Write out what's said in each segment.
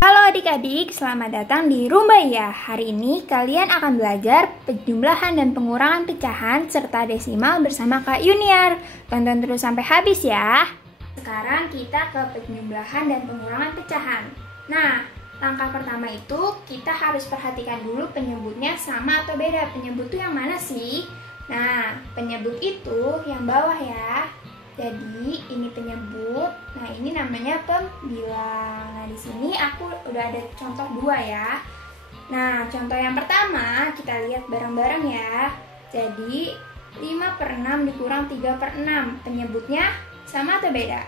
Halo adik-adik, selamat datang di Rumbaya. Hari ini kalian akan belajar penjumlahan dan pengurangan pecahan serta desimal bersama Kak Yuniar. Tonton terus sampai habis ya. Sekarang kita ke penjumlahan dan pengurangan pecahan. Nah, langkah pertama itu kita harus perhatikan dulu penyebutnya sama atau beda. Penyebut itu yang mana sih? Nah, penyebut itu yang bawah ya. Jadi ini penyebut, nah ini namanya pembilang. Nah di sini aku udah ada contoh dua ya. Nah contoh yang pertama kita lihat bareng-bareng ya. Jadi 5/6 dikurang 3/6, penyebutnya sama atau beda?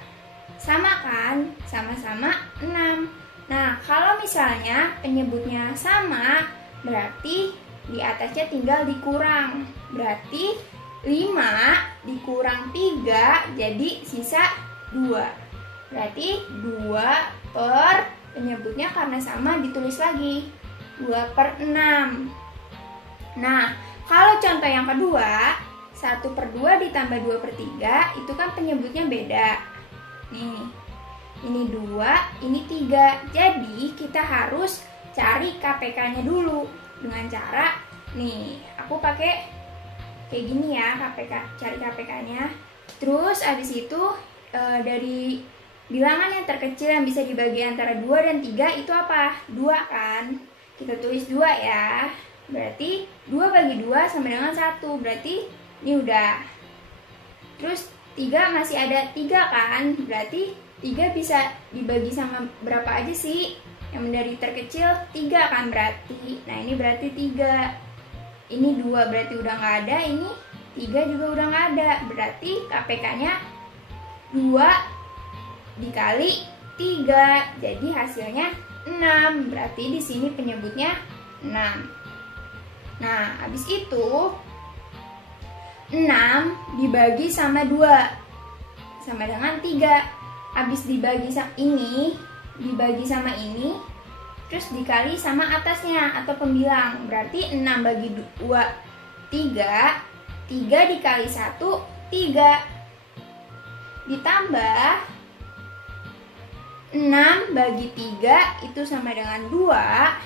Sama kan? Sama-sama 6. Nah kalau misalnya penyebutnya sama, berarti di atasnya tinggal dikurang. Berarti 5 dikurang 3 jadi sisa 2. Berarti 2 per penyebutnya karena sama ditulis lagi 2/6. Nah kalau contoh yang kedua 1/2 ditambah 2/3 itu kan penyebutnya beda. Nih ini 2 ini 3. Jadi kita harus cari KPK nya dulu dengan cara nih aku pakai kayak gini ya, cari KPK-nya. Terus abis itu dari bilangan yang terkecil yang bisa dibagi antara 2 dan 3 itu apa? 2 kan? Kita tulis 2 ya. Berarti 2 bagi 2 sama dengan 1. Berarti ini udah. Terus 3 masih ada 3 kan? Berarti 3 bisa dibagi sama berapa aja sih? Yang dari terkecil 3 kan berarti. Nah ini berarti 3. Ini 2 berarti udah nggak ada, ini 3 juga udah nggak ada. Berarti KPK-nya 2 dikali 3. Jadi hasilnya 6. Berarti di sini penyebutnya 6. Nah, habis itu 6 dibagi sama 2 sama dengan 3. Habis dibagi sama ini, dibagi sama ini, terus dikali sama atasnya atau pembilang. Berarti 6 bagi 2, 3. 3 dikali 1, 3. Ditambah 6 bagi 3 itu sama dengan 2.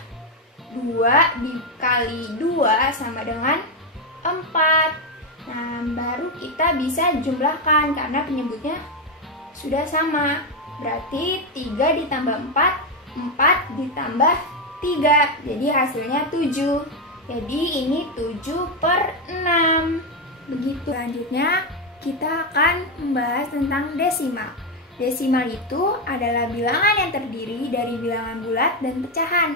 2 dikali 2 sama dengan 4. Nah, baru kita bisa jumlahkan karena penyebutnya sudah sama. Berarti 3 ditambah 4, 4 ditambah 3, jadi hasilnya 7. Jadi ini 7/6. Begitu. Selanjutnya kita akan membahas tentang desimal. Desimal itu adalah bilangan yang terdiri dari bilangan bulat dan pecahan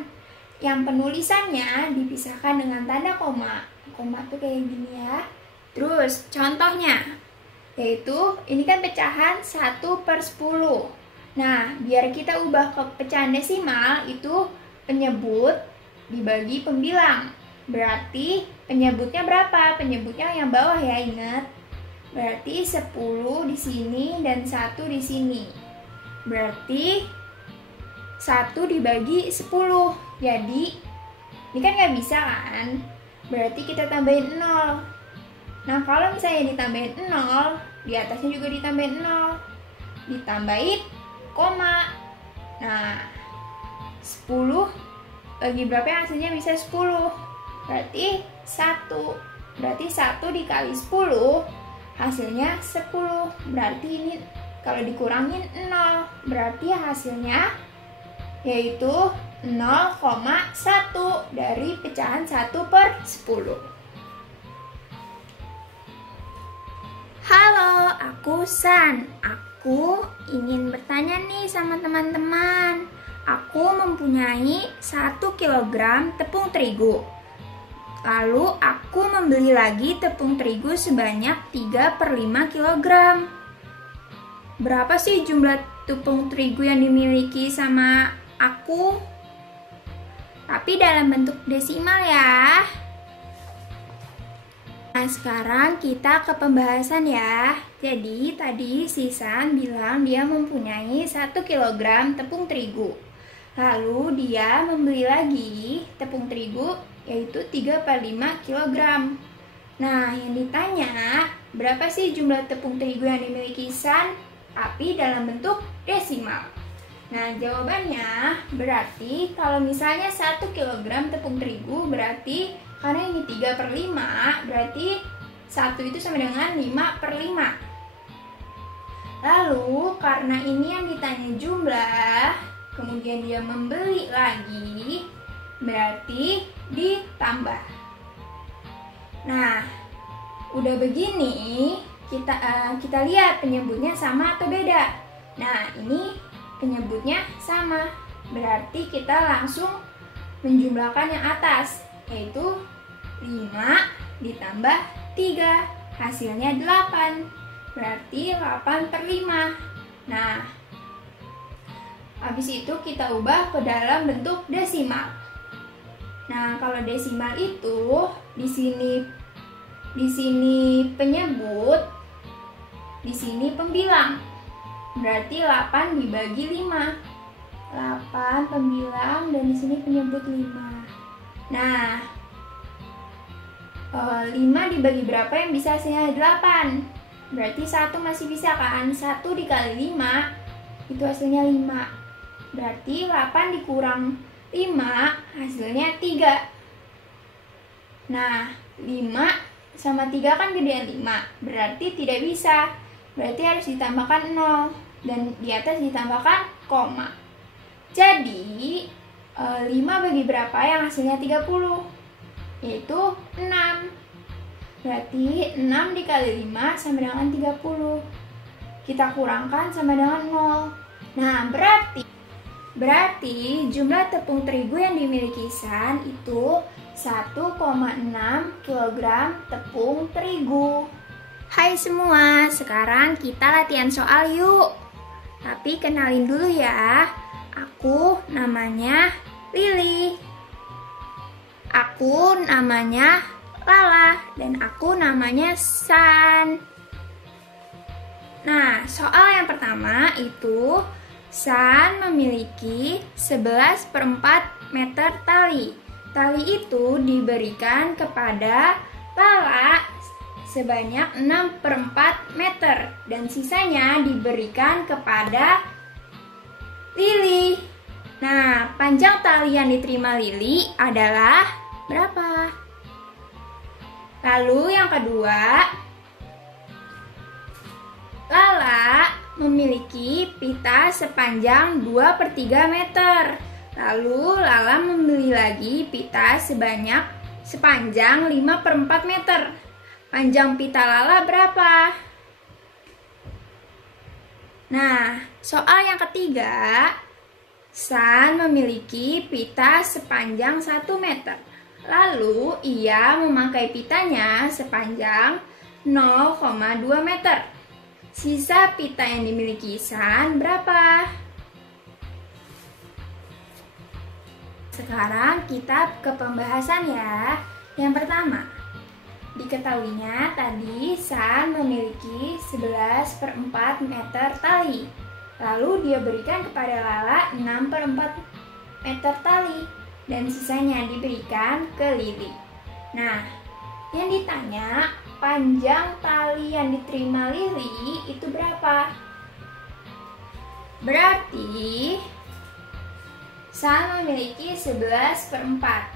yang penulisannya dipisahkan dengan tanda koma. Koma tuh kayak gini ya. Terus contohnya yaitu ini kan pecahan 1/10. Nah, biar kita ubah ke pecahan desimal, itu penyebut dibagi pembilang. Berarti penyebutnya berapa? Penyebutnya yang bawah ya, ingat. Berarti 10 di sini dan 1 di sini. Berarti 1 dibagi 10. Jadi, ini kan nggak bisa kan? Berarti kita tambahin 0. Nah, kalau misalnya ditambahin 0, di atasnya juga ditambahin 0. Ditambahin koma. Nah 10 bagi berapa yang hasilnya bisa 10? Berarti 1. Berarti 1 dikali 10 hasilnya 10. Berarti ini kalau dikurangin 0, berarti hasilnya yaitu 0,1 dari pecahan 1/10. Halo, aku San. Aku ingin bertanya nih sama teman-teman. Aku mempunyai 1 kg tepung terigu. Lalu aku membeli lagi tepung terigu sebanyak 3/5 kg. Berapa sih jumlah tepung terigu yang dimiliki sama aku? Tapi dalam bentuk desimal ya. Nah sekarang kita ke pembahasan ya. Jadi tadi si San bilang dia mempunyai 1 kg tepung terigu. Lalu dia membeli lagi tepung terigu yaitu 3/5 kg. Nah yang ditanya berapa sih jumlah tepung terigu yang dimiliki San? Tapi dalam bentuk desimal. Nah, jawabannya berarti kalau misalnya 1 kg tepung terigu berarti karena ini 3/5 berarti 1 itu sama dengan 5/5. Lalu karena ini yang ditanya jumlah, kemudian dia membeli lagi, berarti ditambah. Nah, udah begini kita lihat penyebutnya sama atau beda. Nah, ini penyebutnya sama, berarti kita langsung menjumlahkan yang atas, yaitu 5 ditambah 3, hasilnya 8, berarti 8/5. Nah, habis itu kita ubah ke dalam bentuk desimal. Nah, kalau desimal itu di sini penyebut, di sini pembilang. Berarti 8 dibagi 5. 8 pembilang dan di sini penyebut 5. Nah, 5 dibagi berapa yang bisa hasilnya 8? Berarti 1 masih bisa kan? 1 dikali 5 itu hasilnya 5. Berarti 8 dikurang 5 hasilnya 3. Nah, 5 sama 3 kan gedean 5, berarti tidak bisa. Berarti harus ditambahkan 0 dan di atas ditambahkan koma. Jadi 5 bagi berapa yang hasilnya 30? Yaitu 6. Berarti 6 dikali 5 sama dengan 30. Kita kurangkan sama dengan 0. Nah, berarti jumlah tepung terigu yang dimiliki San itu 1,6 kg tepung terigu. Hai semua, sekarang kita latihan soal yuk. Tapi kenalin dulu ya, aku namanya Lili. Aku namanya Lala dan aku namanya San. Nah, soal yang pertama itu San memiliki 11/4 meter tali. Tali itu diberikan kepada Lala sebanyak 6/4 meter dan sisanya diberikan kepada Lili. Nah, panjang tali yang diterima Lili adalah berapa? Lalu yang kedua, Lala memiliki pita sepanjang 2/3 meter. Lalu Lala membeli lagi pita sepanjang 5/4 meter. Panjang pita Lala berapa? Nah, soal yang ketiga, San memiliki pita sepanjang 1 meter. Lalu ia memakai pitanya sepanjang 0,2 meter. Sisa pita yang dimiliki San berapa? Sekarang kita ke pembahasan ya. Yang pertama, diketahuinya tadi San memiliki 11/4 meter tali. Lalu dia berikan kepada Lala 6/4 meter tali dan sisanya diberikan ke Lili. Nah, yang ditanya panjang tali yang diterima Lili itu berapa? Berarti San memiliki 11/4.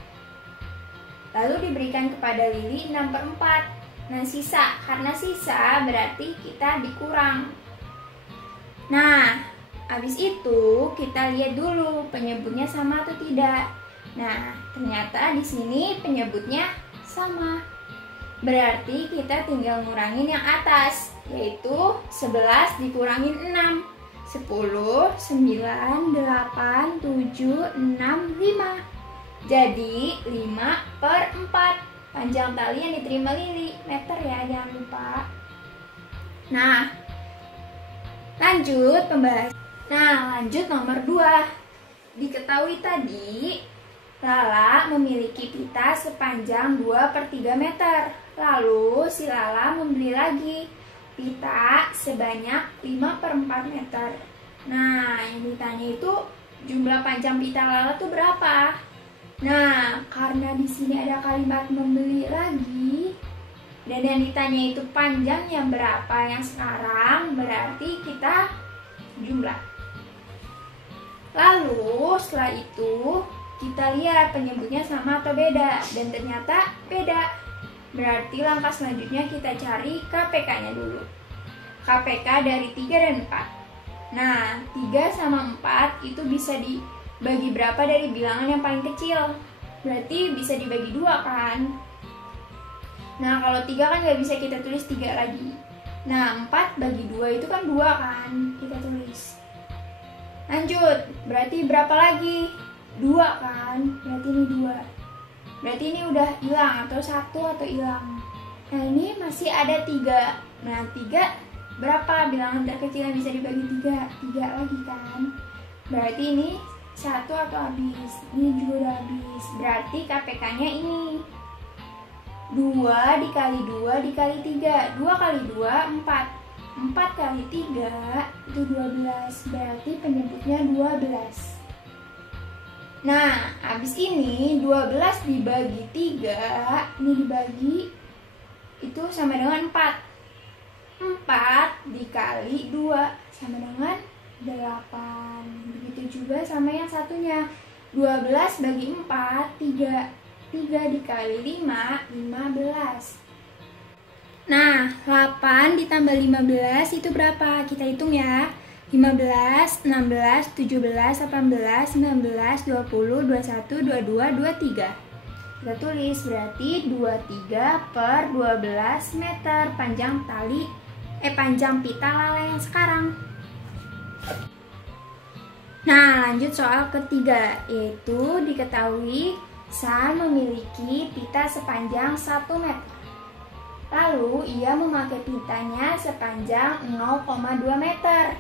Lalu diberikan kepada Lili 6/4. Nah, sisa, karena sisa berarti kita dikurang. Nah, habis itu kita lihat dulu penyebutnya sama atau tidak. Nah, ternyata di sini penyebutnya sama. Berarti kita tinggal ngurangin yang atas, yaitu 11 dikurangin 6. 10, 9, 8, 7, 6, 5. Jadi 5/4 panjang tali yang diterima Lili. Meter ya, jangan lupa. Nah, lanjut pembahasan. Nah, lanjut nomor 2. Diketahui tadi Lala memiliki pita sepanjang 2/3 meter. Lalu si Lala membeli lagi pita sebanyak 5/4 meter. Nah, yang ditanya itu jumlah panjang pita Lala tuh berapa? Nah, karena di sini ada kalimat membeli lagi dan yang ditanya itu panjangnya berapa yang sekarang, berarti kita jumlah. Lalu setelah itu kita lihat penyebutnya sama atau beda, dan ternyata beda. Berarti langkah selanjutnya kita cari KPK-nya dulu. KPK dari 3 dan 4. Nah, 3 sama 4 itu bisa dibagi berapa dari bilangan yang paling kecil? Berarti bisa dibagi 2 kan? Nah, kalau 3 kan nggak bisa kita tulis 3 lagi. Nah, 4 bagi 2 itu kan 2 kan? Kita tulis. Lanjut, berarti berapa lagi? 2 kan? Berarti ini 2. Berarti ini udah hilang atau 1 atau hilang. Nah, ini masih ada 3. Nah, 3 berapa bilangan terkecil yang bisa dibagi 3? 3 lagi kan? Berarti ini 1 atau habis? Ini juga udah habis. Berarti KPK-nya ini 2 dikali 2 dikali 3. 2 kali 2, 4. 4 kali 3 itu 12. Berarti penyebutnya 12. Nah, habis ini 12 dibagi 3, ini dibagi, itu sama dengan 4. 4 dikali 2 sama dengan 8. Begitu juga sama yang satunya. 12 bagi 4, 3. 3 dikali 5, 15. Nah, 8 ditambah 15 itu berapa? Kita hitung ya. 15, 16, 17, 18, 19, 20, 21, 22, 23. Kita tulis berarti 23 per 12 meter panjang panjang pita lala yang sekarang. Nah, lanjut soal ketiga, yaitu diketahui San memiliki pita sepanjang 1 meter. Lalu ia memakai pitanya sepanjang 0,2 meter.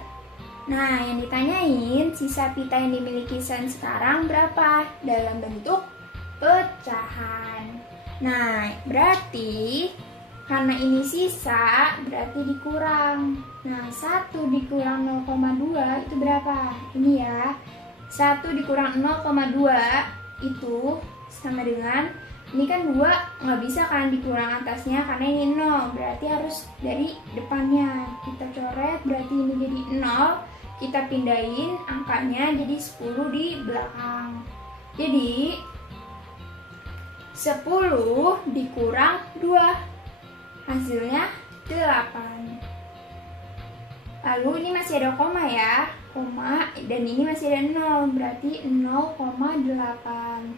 Nah, yang ditanyain sisa pita yang dimiliki San sekarang berapa? Dalam bentuk pecahan. Nah, berarti karena ini sisa, berarti dikurang. Nah, 1 dikurang 0,2 itu berapa? Ini ya, 1 dikurang 0,2 itu sama dengan, ini kan 2 nggak bisa kan dikurang atasnya karena ini 0, berarti harus dari depannya. Kita coret, berarti ini jadi 0, kita pindahin angkanya jadi 10 di belakang. Jadi 10 dikurang 2, hasilnya 8. Lalu ini masih ada koma ya, koma, dan ini masih ada 0, berarti 0,8.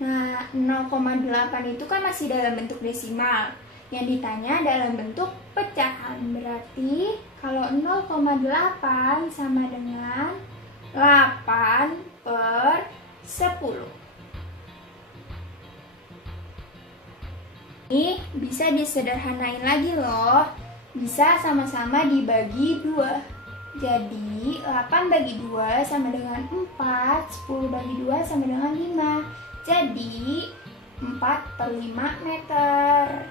Nah, 0,8 itu kan masih dalam bentuk desimal. Yang ditanya dalam bentuk pecahan. Berarti kalau 0,8 sama dengan 8 per 10. Ini bisa disederhanain lagi loh. Bisa sama-sama dibagi 2. Jadi 8 bagi 2 sama dengan 4, 10 bagi 2 sama dengan 5. Jadi 4 per 5 meter.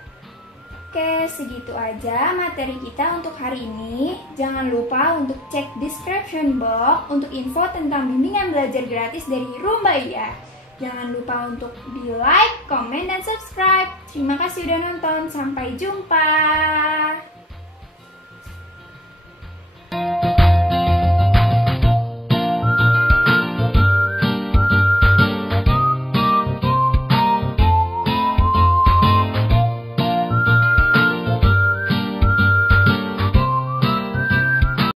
Oke, segitu aja materi kita untuk hari ini. Jangan lupa untuk cek description box untuk info tentang bimbingan belajar gratis dari Rumbaya. Jangan lupa untuk di like, komen, dan subscribe. Terima kasih udah nonton. Sampai jumpa.